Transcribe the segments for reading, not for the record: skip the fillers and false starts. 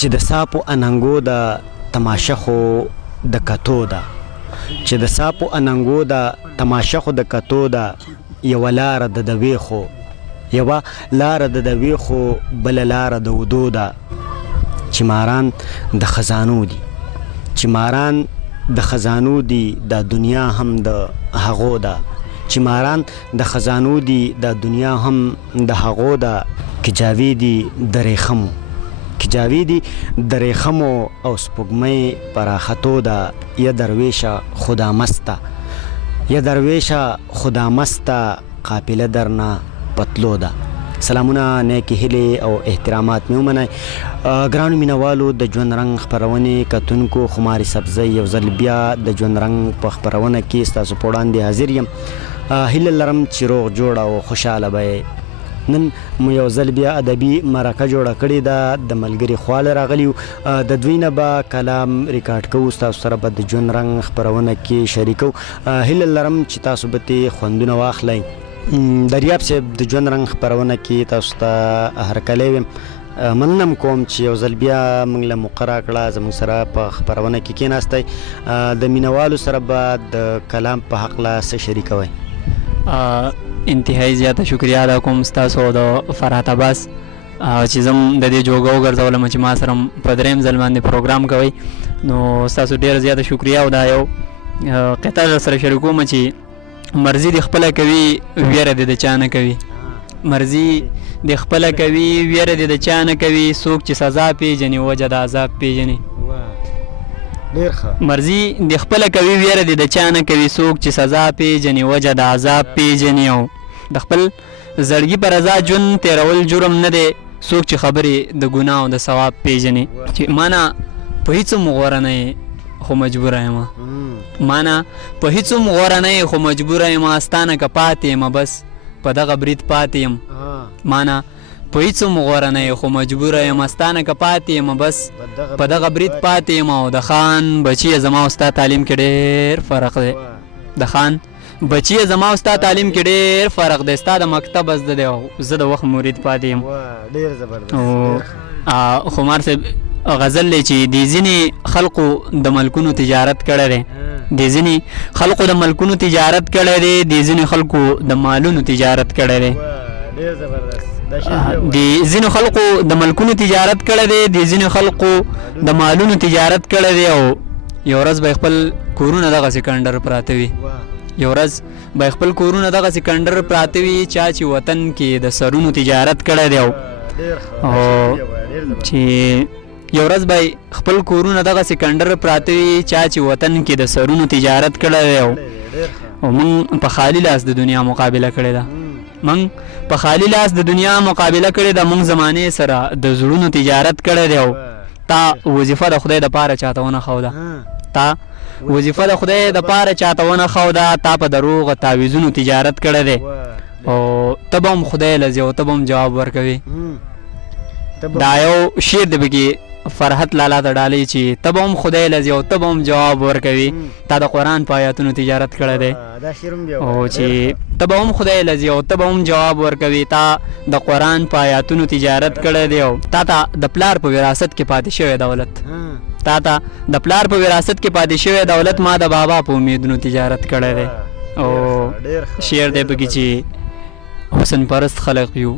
چې د ساپو اننګو د تماشه خو د کتو ده چې د ساپو اننګو د تماشه خو د کتو ده یوه لاره د دوی خو یوه لاره د دوی خو بله لاره د ودو ده چې ماران د خزانو دي چې ماران د خزانو دي د دنیا هم د هغو ده چې ماران د خزانو دي د دنیا هم د هغو ده که جاویدي د ریخمو که جاویدي د ریخمو او سپوږمۍ پراختو ده یا درویشه خدا مسته یا درویشه خدا مسته قافله درنه پتلو ده. سلامونه نیکې هیلې او احترامات مې ومنئ ګرانو مینوالو د ژوند رنګ خپرونې کتونکو خماري سبزی یو ځل بیا د ژوند رنګ په خپرونه کې ستاسو په وړاندې حاضر یم. هیله لرم چې روغ جوړ او خوشحاله به نن مو یو ځل بیا ادبي مرکه جوړه کړې ده د ملګري خواله راغلي یو د دوی نه به کلام ریکارډ کوو ستاسو سره به د ژوند رنګ خپرونه کې شریکو. هیله لرم چې تاسو به ترې خوندونه واخلئ. دریاب صاحب د ژوند رنګ خپرونه کې تاسو ته هرکلی ویم مننم کوم چې یو ځل بیا موږ له مقرره کړه زموږ سره په خپرونه کې کېناستی د مینوالو سره به د کلام په هکله څه شریکوئ؟ انتهایی زیاته شکریه ادا کوم ستاسو د فرحت عباس چې زم د دې جوګه وګرځولم چې ما سره په دریم ځل باندې پروګرام کوئ نو ستاسو ډېره زیاته شکریه او دا یو قطعه سره شریکوم چې مرضی د خپله کوي ویره د چا نه کوي مرضی د خپله کوي ویره د چا نه کوي څوک چې سزا پیژني وجه د عذاب پیژني مرضی د خپله کوي ویره د چا نه کوي څوک چې سزا پیژني وجه د عذاب پیژني او د خپل زړګي پر رضا ژوند تېرول جرم نه دی څوک چې خبرې د ګناه او د ثواب پیژني چې مانا په هیڅ غوره نه خو مجبوره یم مانا په هیڅ غوره نه خو مجبوره یم استانه که پاتې یم بس په دغه برید پاتې یم مانا په هیڅ غوره نه خو مجبوره یم استانه که پاتې یم بس په دغه برید پاتې یم او د خان بچی زما او ستا تعلیم کې ډېر فرق دی د خان بچی زما او ستا تعلیم کې ډېر فرق دی ستا د مکتب زده دی او زه د وخت مرید پاتې یم ډېر زبردست خمار صاحب غزل دی چې د ځینې خلقو د ملکونو تجارت کړی دی د ځینې خلقو د ملکونو تجارت کړی دی د ځینې خلقو د مالونو تجارت کړی دی د ځینې خلقو د ملکونو تجارت کړی دی د ځینې خلقو د مالونو تجارت کړی دی او یو ورځ به خپل کورونه دغه سکندر پراته وي یو ورځ به خپل کورونه دغه سکندر پراته وي چا چې وطن کې د سرونو تجارت کړی دی او چې یو ورځ به خپل کورونه دغه سکندر پراته وي چا چې وطن کې د سرونو تجارت کړی دی او موږ په خالی لاس د دنیا مقابله کړې ده موږ په خالی لاس د دنیا مقابله کړې ده موږ زمانې سره د زړونو تجارت کړی دی او تا وظیفه د خدای د پاره چاته ونه ښوده تا وظیفه د خدای د پاره چاته ونه ښوده تا په دروغ تعویذونو تجارت کړی دی او ته به هم خدای لځې او ته به هم جواب ورکوي دا یو شعر دی پکې فرحت لالا ته ډالۍ چې ته به هم خدای لځې او ته به هم جواب ورکوي تا د قرآن په آیاتونو تجارت کړی دی او چې ته به هم خدای لځې او ته به هم جواب ورکوي تا د قرآن په آیاتونو تجارت کړی دی او تا ته د پلار په وراثت کې پاتې شوی دولت تا ته د پلار په وراثت کې پاتې شوی دولت ما د بابا په امیدونو تجارت کړی دی او شعر دی پکې چې حسن پرست خلق یو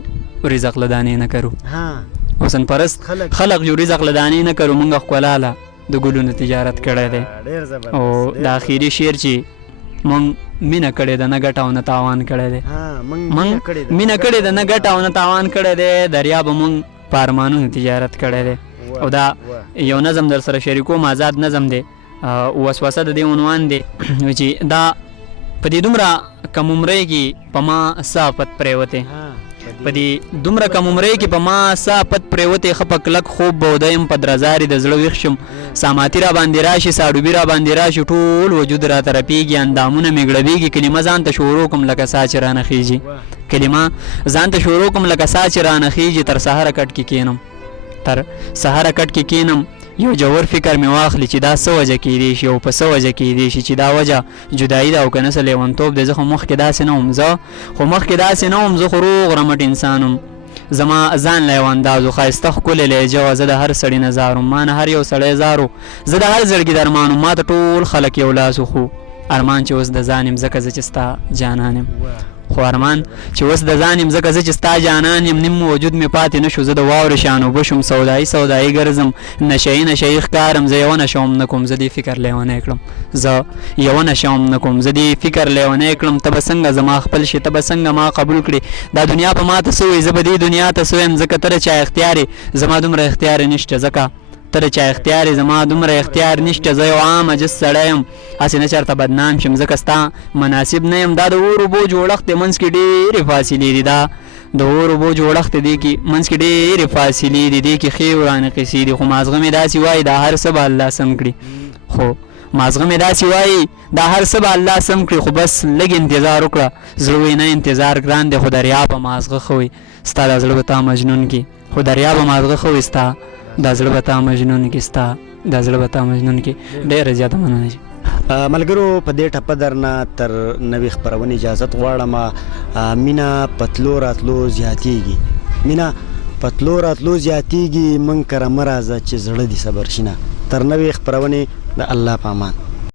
رزق له دانې نه کرو حسن پرست خلق یو رزق له دانې نه کرو مونږ ښکلاله د ګلونو تجارت کړی دی او د اخري شعر چې مونږ مینه کړې ده نه ګټه او نه تاوان کړی دی مونږ مینه کړې ده نه ګټه او نه تاوان کړی دی دریا به مونږ په ارمانونو تجارت کړی دی او دا یو نظم در سره شریکوم آزاد نظم دی وسوسه د دې عنوان دی چې دا په دې دومره کم عمرۍ کې په ما صافت پرېوتې په دې دومره کم عمرۍ کې په ما صافت پرېوتې ښه په کلک خوب بوده یم په درزارې د زړه ویښ شم ساماتي را باندې راشي ساډوبي را باندې راشي ټول وجود راته رپېږي اندامونه مې ګړبېږي کلمه ځان ته شروع کوم لکه سا چې رانه خیږي کلمه ځان ته شروع کوم لکه سا چې رانه خیږي تر سهاره کټ کې کښېنم تر سهاره کټ کې کښېنم یو جوور فکر مې واخلي چې دا څه وجه کېدی شي او په څه وجه کېدی شي چې دا وجه جدایي ده او که نه څه لیونتوب دی زه خو مخکې داسې نه وم زه خو روغ رمټ انسان وم زما ځان له یو انداز و ښایسته ښکلې لهجه وه. زه د هر سړي نه زارم، ما نه هر یو سړی زارو. زه د هر زړګي درمان وم، ما ته ټول خلک یو لاس وخو. ارمان چې اوس د ځان یم ځکه زه چې ستا جانان یم. خو ارمان چې اوس د ځان یم ځکه زه چې ستا جانان یم. نیم وجود مې پاتې نه شو، زه د واورې شان اوبه شوم. سودایي ګرځم، نشهیي ښکارم. زه یوه نشه هم نه کوم، زه دې فکر لیونی کړم. زه یوه نشه هم نه کوم، زه دې فکر لیونی کړم. ته به څنګه زما خپل شي، ته به څنګه ما قبول کړې. دا دنیا په ما ته څه وایي، زه به دې دنیا ته څه وایم. ځکه ته د چا اختیار یې، زما دومره اختیار نشته. ځکه ته د چا اختیار یې، زما دومره اختیار نشته. زه یو عام عجز سړی یم، هسې نه چېرته بدنام شم. ځکه ستا مناسب نه یم. دا د اور اوبو جوړښت دی، منځ کې ډېرې فاصلې دي. دا د اور اوبو جوړښت دی کې منځ کې ډېرې فاصلې دي. دې کې ښې ورانې قیسې دي. خو مازغه مې داسې وایي دا هر څه به الله سم کړي. خو مازغه مې داسې وایي دا هر څه به الله سم کړي. خو بس لږ انتظار وکړه. زړه وایي نه انتظار ګران دی، خو دریا به مازغه ښه وي ستا. دا زړه به تا مجنون کړي. خو دریا به مازغه ښه وي ستا. دا زړه به تا مجنون کړي ستا. دا زړه به تا مجنون کړي. ډېره زیاته مننه. ملګرو په دې ټپه درنه تر نوې خپرونې اجازت غواړم. مینه پتلو راتلو زیاتیږي، مینه پتلو راتلو زیاتیږي. من کره مه راځه چې زړه دې صبر شي نه. تر نوې خپرونې د الله په امان.